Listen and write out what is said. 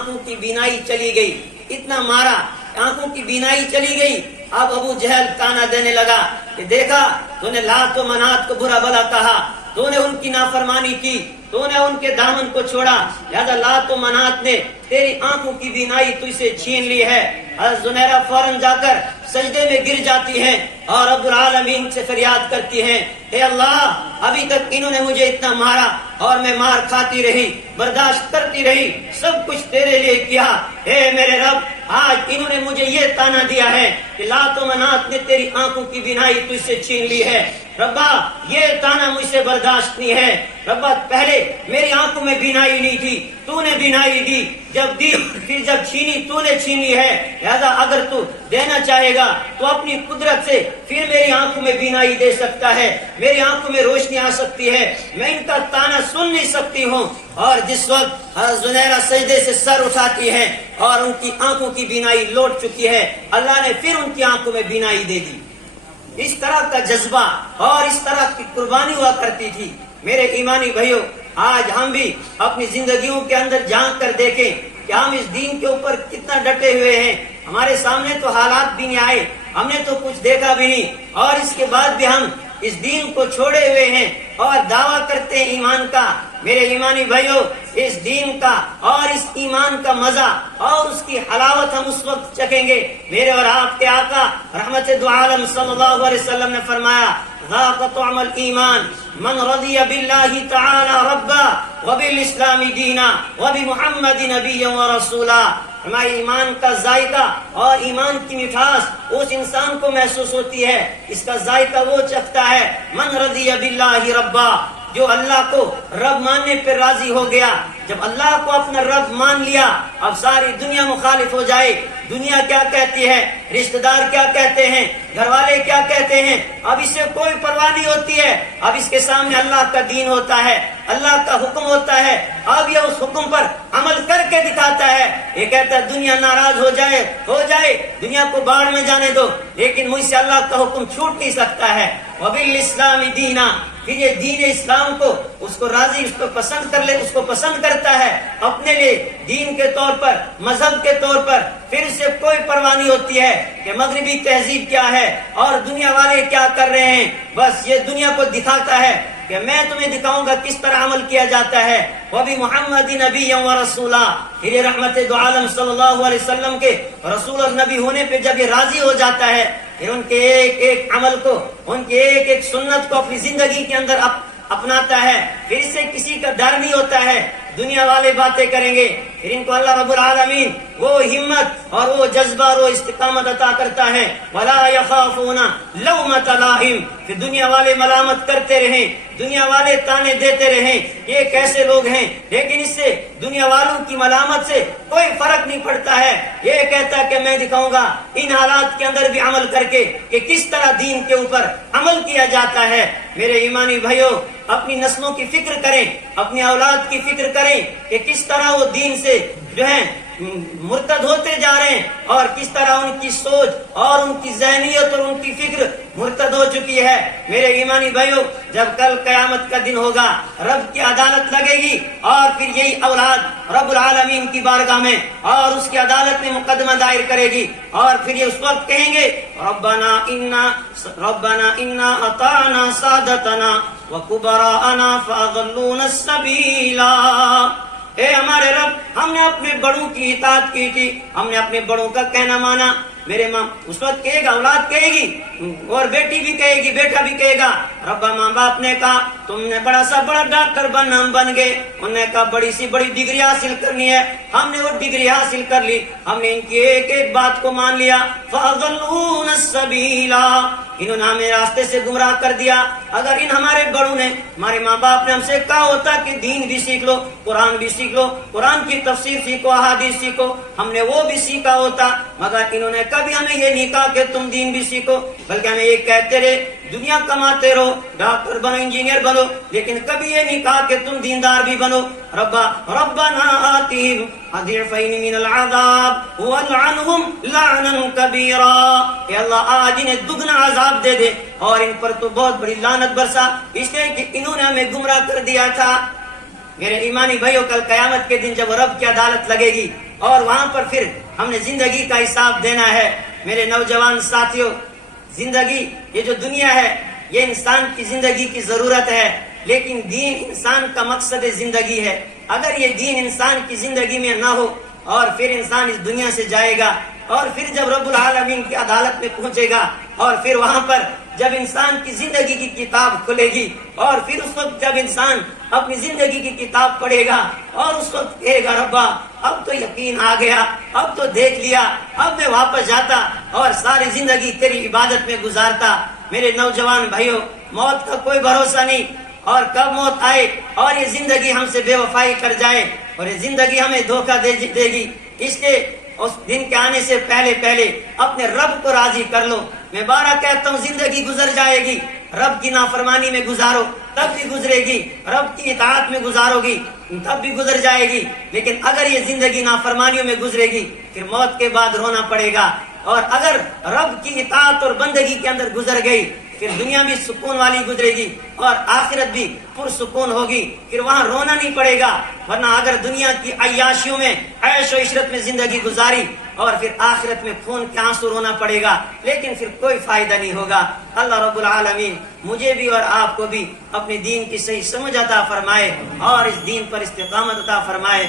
آنکھوں کی بینائی چلی گئی، اتنا مارا آنکھوں کی بینائی چلی گئی۔ اب ابو جہل تانا دینے لگا کہ دیکھا تو نے لات و منات کو برا بھلا کہا، تو نے ان کی نافرمانی کی، تو نے ان کے دامن کو چھوڑا، لہذا لات و منات نے تیری آنکھوں کی بینائی تجھ سے چھین لی ہے۔ حضرت زنیرہ فوراً جا کر سجدے میں گر جاتی ہیں اور رب العالمین سے فریاد کرتی ہیں، اے اللہ ابھی تک انہوں نے مجھے اتنا مارا اور میں مار کھاتی رہی، برداشت کرتی رہی، سب کچھ تیرے لیے کیا، اے میرے رب آج انہوں نے مجھے یہ تانا دیا ہے کہ لات و منات نے تیری آنکھوں کی بینائی تجھ سے چھین لی ہے۔ ربا یہ تانا مجھ سے برداشت نہیں ہے، ربا پہلے میری آنکھوں میں بینائی نہیں تھی، تو نے بینائی دی، جب دی پھر جب چھینی تو نے چھینی ہے، لہذا اگر تو دینا چاہے گا تو اپنی قدرت سے پھر میری آنکھوں میں بینائی دے سکتا ہے، میری آنکھوں میں روشنی آ سکتی ہے، میں ان کا تانا سن نہیں سکتی ہوں۔ اور جس وقت حضرت زنیرہ سجدے سے سر اٹھاتی ہے اور ان کی آنکھوں کی بینائی لوٹ چکی ہے، اللہ نے پھر ان کی آنکھوں میں بینائی دے دی۔ اس طرح کا جذبہ اور اس طرح کی قربانی ہوا کرتی تھی۔ میرے ایمانی بھائیوں، آج ہم بھی اپنی زندگیوں کے اندر جھانک کر دیکھیں کہ ہم اس دین کے اوپر کتنا ڈٹے ہوئے ہیں۔ ہمارے سامنے تو حالات بھی نہیں آئے، ہم نے تو کچھ دیکھا بھی نہیں، اور اس کے بعد بھی ہم اس دین کو چھوڑے ہوئے ہیں اور دعویٰ کرتے ہیں ایمان کا۔ میرے ایمانی بھائیوں، اس دین کا اور اس ایمان کا مزہ اور اس کی حلاوت ہم اس وقت چکھیں گے۔ میرے اور آپ کے آقا رحمت دو عالم صلی اللہ علیہ وسلم نے فرمایا، ذاق طعم الایمان من رضی باللہ تعالی ربا وبالاسلام دینا وبمحمد نبیا ورسولا۔ ہمارے ایمان کا ذائقہ اور ایمان کی مٹھاس اس انسان کو محسوس ہوتی ہے، اس کا ذائقہ وہ چکھتا ہے من رضی باللہ ربا، جو اللہ کو رب ماننے پر راضی ہو گیا۔ جب اللہ کو اپنا رب مان لیا، اب ساری دنیا مخالف ہو جائے، دنیا کیا کہتی ہے، رشتہ دار کیا کہتے ہیں، گھر والے کیا کہتے ہیں، اب اس سے کوئی پرواہ نہیں ہوتی ہے۔ اب اس کے سامنے اللہ کا دین ہوتا ہے، اللہ کا حکم ہوتا ہے، اب یہ اس حکم پر عمل کر کے دکھاتا ہے۔ یہ کہتا ہے دنیا ناراض ہو جائے، دنیا کو باڑ میں جانے دو، لیکن مجھ سے اللہ کا حکم چھوٹ نہیں سکتا ہے۔ وبالاسلام دینا، پھر یہ دین اسلام کو اس کو راضی، اس کو پسند کر لے، اس کو پسند کرتا ہے اپنے لیے دین کے طور پر، مذہب کے طور پر۔ پھر اس سے کوئی پرواہ نہیں ہوتی ہے کہ مغربی تہذیب کیا ہے اور دنیا والے کیا کر رہے ہیں، بس یہ دنیا کو دکھاتا ہے کہ میں تمہیں دکھاؤں گا کس طرح عمل کیا جاتا ہے۔ وبی محمد نبی و رسولہ، پھر یہ رحمت دو عالم صلی اللہ علیہ وسلم کے رسول اور نبی ہونے پہ جب یہ راضی ہو جاتا ہے، پھر ان کے ایک ایک عمل کو، ان کے ایک ایک سنت کو اپنی زندگی کے اندر اپناتا ہے۔ پھر اس سے کسی کا ڈر نہیں ہوتا ہے، دنیا والے باتیں کریں گے، پھر ان کو اللہ رب العالمین وہ ہمت اور وہ جذبہ اور وہ استقامت عطا کرتا ہے۔ وَلَا يَخَافُونَ لَوْمَةَ لَائِمٍ، پھر دنیا والے ملامت کرتے رہیں، دنیا والے تانے دیتے رہیں، یہ کیسے لوگ ہیں، لیکن اس سے دنیا والوں کی ملامت سے کوئی فرق نہیں پڑتا ہے۔ یہ کہتا ہے کہ میں دکھاؤں گا ان حالات کے اندر بھی عمل کر کے کہ کس طرح دین کے اوپر عمل کیا جاتا ہے۔ میرے ایمانی بھائیوں، اپنی نسلوں کی فکر کریں، اپنی اولاد کی فکر کریں کہ کس طرح وہ دین سے جو ہے مرتد ہوتے جا رہے ہیں اور کس طرح ان کی سوچ اور ان کی ذہنیت اور ان کی فکر مرتد ہو چکی ہے۔ میرے ایمانی بھائیوں، جب کل قیامت کا دن ہوگا، رب کی عدالت لگے گی اور پھر یہی اولاد رب العالمین کی بارگاہ میں اور اس کی عدالت میں مقدمہ دائر کرے گی، اور پھر یہ اس وقت کہیں گے ربنا انا اطعنا سادتنا وکبراءنا فاضلونا السبیلا۔ اے ہمارے رب، ہم نے اپنے بڑوں کی اطاعت کی تھی، ہم نے اپنے بڑوں کا کہنا مانا۔ میرے ماں اس وقت کہے گا، اولاد کہے گی اور بیٹی بھی کہے گی، بیٹا بھی کہے گا، ربا ماں باپ نے کہا تم نے بڑا ڈاکٹر بننا، ہم بن گئے، انہوں نے کہا بڑی سی بڑی ڈگری حاصل کرنی ہے، ہم نے وہ ڈگری حاصل کر لی، ہم نے ان کی ایک ایک بات کو مان لیا۔ فَأَضَلُّونَ السَّبِيلَ، انہوں نے ہمیں راستے سے گمراہ کر دیا۔ اگر ان ہمارے بڑوں نے، ہمارے ماں باپ نے ہم سے کہا ہوتا کہ دین بھی سیکھ لو، قرآن بھی سیکھ لو، قرآن کی تفسیر سیکھو، احادیث سیکھو، ہم نے وہ بھی سیکھا ہوتا، مگر انہوں نے کبھی ہمیں یہ نہیں کہا کہ تم دین بھی سیکھو، بلکہ ہمیں یہ کہتے رہے دنیا کماتے رہو، ڈاکٹر بنو، انجینئر بنو، لیکن کبھی یہ نہیں کہا کہ تم دیندار بھی بنو۔ ربنا آتihim ضعفین من العذاب والعنہم لعنا کبیرا، کہ اللہ آج انہیں دگنا عذاب دے دے اور ان پر تو بہت بڑی لعنت برسا، اس لیے کہ انہوں نے ہمیں گمراہ کر دیا تھا۔ میرے ایمانی بھائیوں، کل قیامت کے دن جب رب کی عدالت لگے گی، اور وہاں پر پھر ہم نے زندگی کا حساب دینا ہے۔ میرے نوجوان ساتھیوں، زندگی، یہ جو دنیا ہے یہ انسان کی زندگی کی ضرورت ہے، لیکن دین انسان کا مقصد زندگی ہے۔ اگر یہ دین انسان کی زندگی میں نہ ہو اور پھر انسان اس دنیا سے جائے گا، اور پھر جب رب العالمین کی عدالت میں پہنچے گا، اور پھر وہاں پر جب انسان کی زندگی کی کتاب کھلے گی، اور پھر اس وقت جب انسان اپنی زندگی کی کتاب پڑھے گا اور اس وقت کہے گا ربا اب تو یقین آ گیا، اب تو دیکھ لیا، اب میں واپس جاتا اور ساری زندگی تیری عبادت میں گزارتا۔ میرے نوجوان بھائیوں، موت کا کوئی بھروسہ نہیں، اور کب موت آئے اور یہ زندگی ہم سے بے وفائی کر جائے اور یہ زندگی ہمیں دھوکہ دے گی، اس لیے اس دن کے آنے سے پہلے اپنے رب کو راضی کر لو۔ میں بارہ کہتا ہوں، زندگی گزر جائے گی، رب کی نافرمانی میں گزارو تب بھی گزرے گی، رب کی اطاعت میں گزارو گی تب بھی گزر جائے گی، لیکن اگر یہ زندگی نافرمانیوں میں گزرے گی پھر موت کے بعد رونا پڑے گا، اور اگر رب کی اطاعت اور بندگی کے اندر گزر گئی پھر دنیا بھی سکون والی گزرے گی اور آخرت بھی پرسکون ہوگی، پھر وہاں رونا نہیں پڑے گا۔ ورنہ اگر دنیا کی عیاشیوں میں، عیش و عشرت میں زندگی گزاری اور پھر آخرت میں خون کے آنسو رونا پڑے گا، لیکن پھر کوئی فائدہ نہیں ہوگا۔ اللہ رب العالمین مجھے بھی اور آپ کو بھی اپنے دین کی صحیح سمجھ عطا فرمائے اور اس دین پر استقامت عطا فرمائے۔